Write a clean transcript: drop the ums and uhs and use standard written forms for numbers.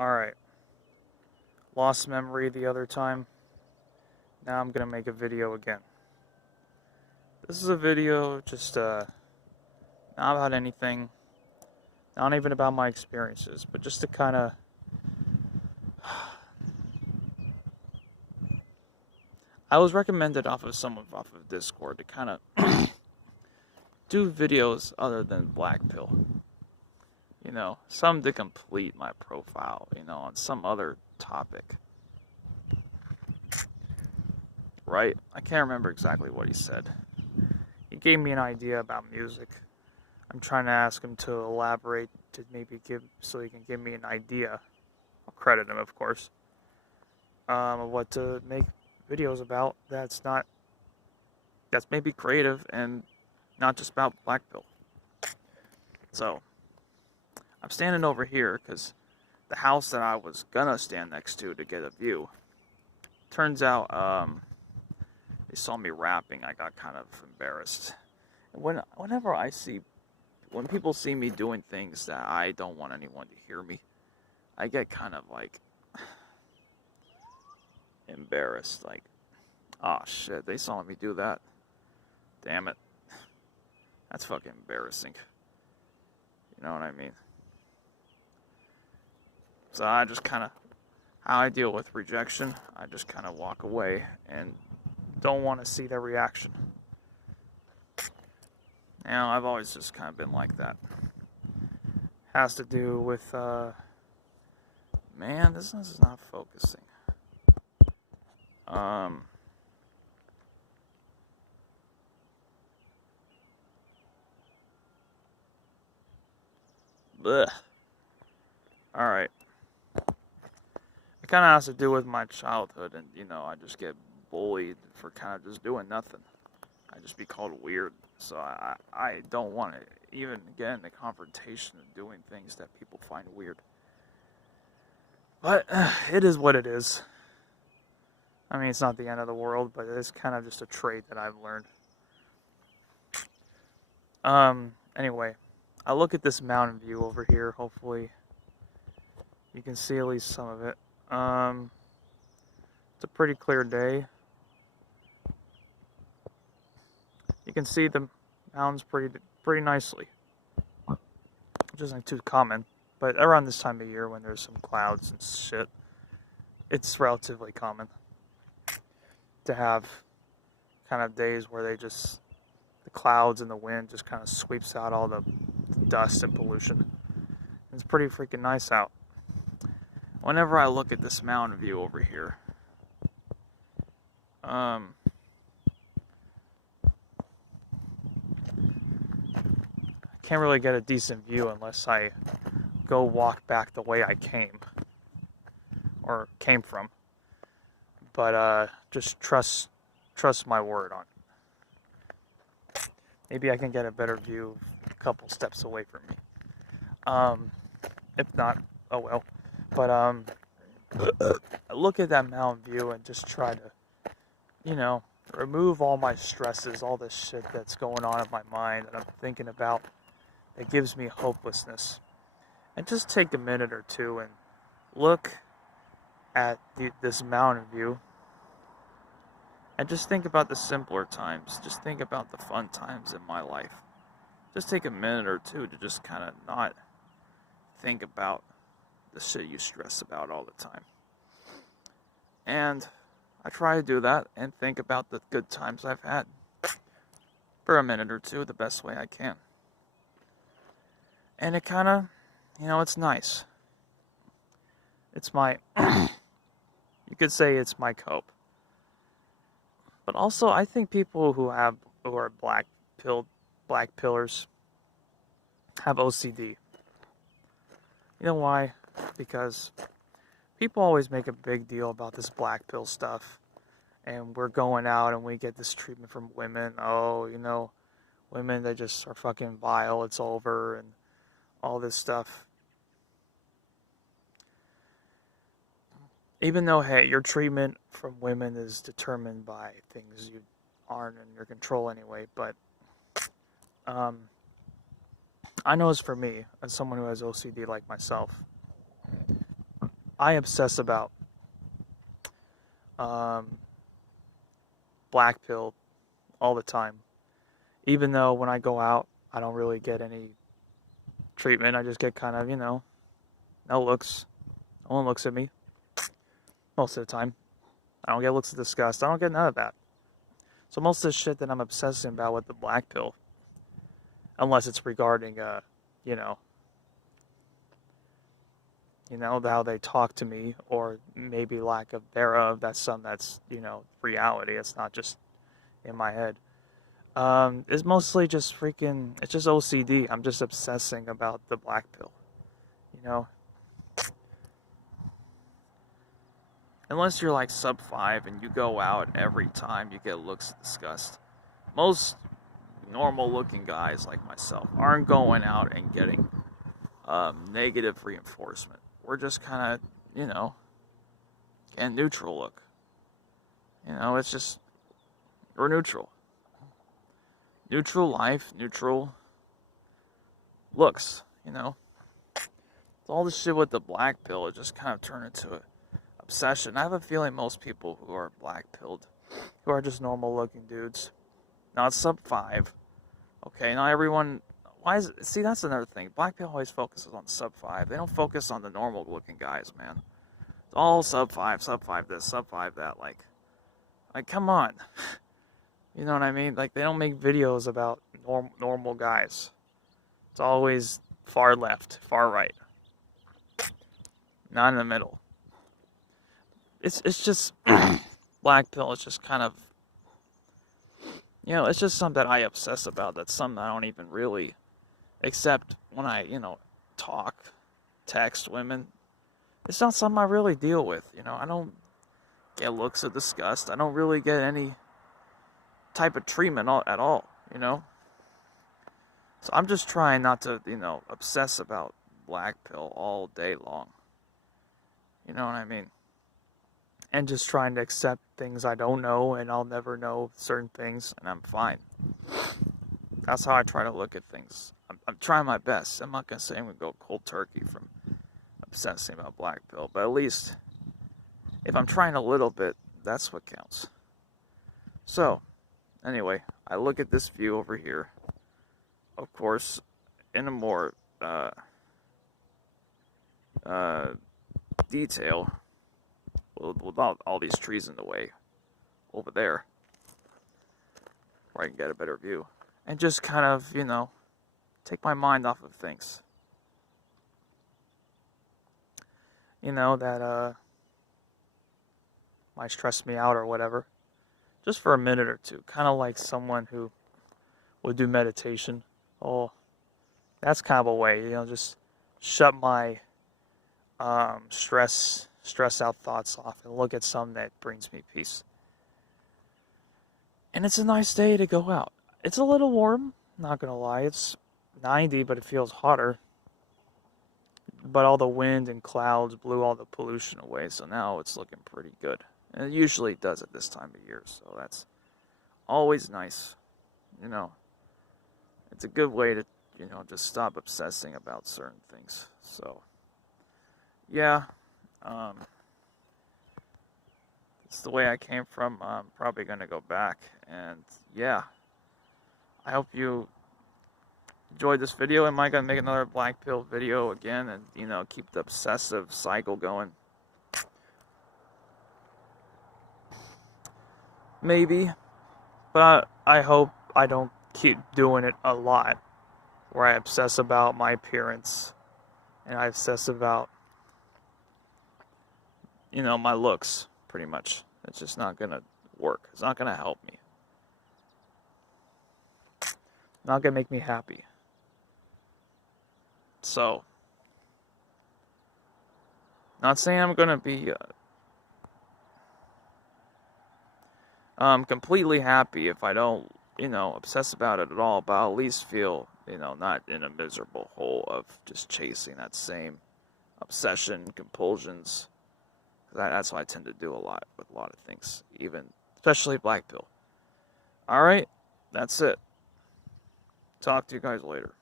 Alright, lost memory the other time. Now I'm gonna make a video again. This is a video just not about anything, not even about my experiences, but just to kind of I was recommended off of someone off of Discord to kind of do videos other than Black Pill. You know, some to complete my profile, on some other topic. Right? I can't remember exactly what he said. He gave me an idea about music. I'm trying to ask him to elaborate to maybe so he can give me an idea. I'll credit him, of course, of what to make videos about that's maybe creative and not just about Black Pill. So, I'm standing over here because the house that I was gonna stand next to get a view, turns out, they saw me rapping. I got kind of embarrassed. When people see me doing things that I don't want anyone to hear me, I get kind of like embarrassed. Like, oh shit, they saw me do that. Damn it. That's fucking embarrassing. You know what I mean? So I just kind of, how I deal with rejection, I just kind of walk away and don't want to see their reaction. I've always just kind of been like that. Has to do with, man, this is not focusing. Blech. Alright. It kind of has to do with my childhood, and, I just get bullied for kind of just doing nothing. I just be called weird, so I don't want to even get in the confrontation of doing things that people find weird. But it is what it is. I mean, it's not the end of the world, but it's kind of just a trait that I've learned. Anyway, I look at this mountain view over here. Hopefully, you can see at least some of it. It's a pretty clear day. You can see the mountains pretty nicely, which isn't too common. But around this time of year, when there's some clouds and shit, it's relatively common to have kind of days where the clouds and the wind just kind of sweeps out all the dust and pollution. It's pretty freaking nice out. Whenever I look at this mountain view over here, I can't really get a decent view unless I go walk back the way I came from. But just trust my word on it. Maybe I can get a better view a couple steps away from me. If not, oh well. But I look at that mountain view and just try to, remove all my stresses, all this shit that's going on in my mind that I'm thinking about that gives me hopelessness. And just take a minute or two and look at this mountain view and just think about the simpler times. Just think about the fun times in my life. Just take a minute or two to just kind of not think about the shit you stress about all the time. And I try to do that and think about the good times I've had for a minute or two the best way I can. And it kind of, it's nice. It's my, you could say it's my cope. But also, I think people who are black pillars have OCD. You know why? Because people always make a big deal about this black pill stuff. And we're going out and we get this treatment from women. Oh, women, they just are fucking vile. It's over and all this stuff. Even though, hey, your treatment from women is determined by things you aren't in your control anyway. But I know it's for me, as someone who has OCD like myself. I obsess about black pill all the time. Even though when I go out, I don't really get any treatment. I just get kind of, no looks. No one looks at me most of the time. I don't get looks of disgust. I don't get none of that. So most of the shit that I'm obsessing about with the black pill, unless it's regarding, how they talk to me, or maybe lack of thereof. That's something that's, reality. It's not just in my head. It's mostly just it's just OCD. I'm just obsessing about the black pill, Unless you're like sub 5 and you go out and every time you get looks of disgust. Most normal looking guys like myself aren't going out and getting negative reinforcement. We're just kind of, getting neutral look. It's just, we're neutral. Neutral life, neutral looks, All this shit with the black pill, it just kind of turned into an obsession. I have a feeling most people who are black pilled, who are just normal looking dudes, not sub 5, okay, not everyone, see, that's another thing, black pill always focuses on sub 5, they don't focus on the normal looking guys, man. It's all sub 5 this, sub 5 that, like, come on. You know what I mean? Like, they don't make videos about normal guys. It's always far left, far right. Not in the middle. It's just black pill is just kind of, it's just something that I obsess about. That's something I don't even really accept when I, talk, text women. It's not something I really deal with, I don't get looks of disgust. I don't really get any type of treatment at all, So I'm just trying not to, obsess about black pill all day long. You know what I mean? And just trying to accept things I don't know, and I'll never know certain things, and I'm fine. That's how I try to look at things. I'm trying my best. I'm not going to say I'm going to go cold turkey from obsessing about black pill, but at least if I'm trying a little bit, that's what counts. So, anyway, I look at this view over here, of course, in a more detail, without all these trees in the way over there, where I can get a better view, and just kind of, take my mind off of things. That might stress me out or whatever. Just for a minute or two. Kind of like someone who would do meditation. Oh, that's kind of a way, just shut my stress out thoughts off and look at something that brings me peace. And it's a nice day to go out. It's a little warm, not gonna lie. It's 90, but it feels hotter. But all the wind and clouds blew all the pollution away, so now it's looking pretty good. And it usually does at this time of year, so that's always nice. It's a good way to, just stop obsessing about certain things. So, yeah, it's the way I came from. I'm probably going to go back. And, yeah, I hope you enjoyed this video. Am I going to make another black pill video again and, keep the obsessive cycle going? Maybe. But I hope I don't keep doing it a lot, where I obsess about my appearance and I obsess about, my looks, pretty much. It's just not going to work. It's not going to help me. Not going to make me happy. So, not saying I'm going to be completely happy if I don't, obsess about it at all, but I'll at least feel, not in a miserable hole of just chasing that same obsession, compulsions. That's what I tend to do a lot with a lot of things, especially black pill. All right, that's it. Talk to you guys later.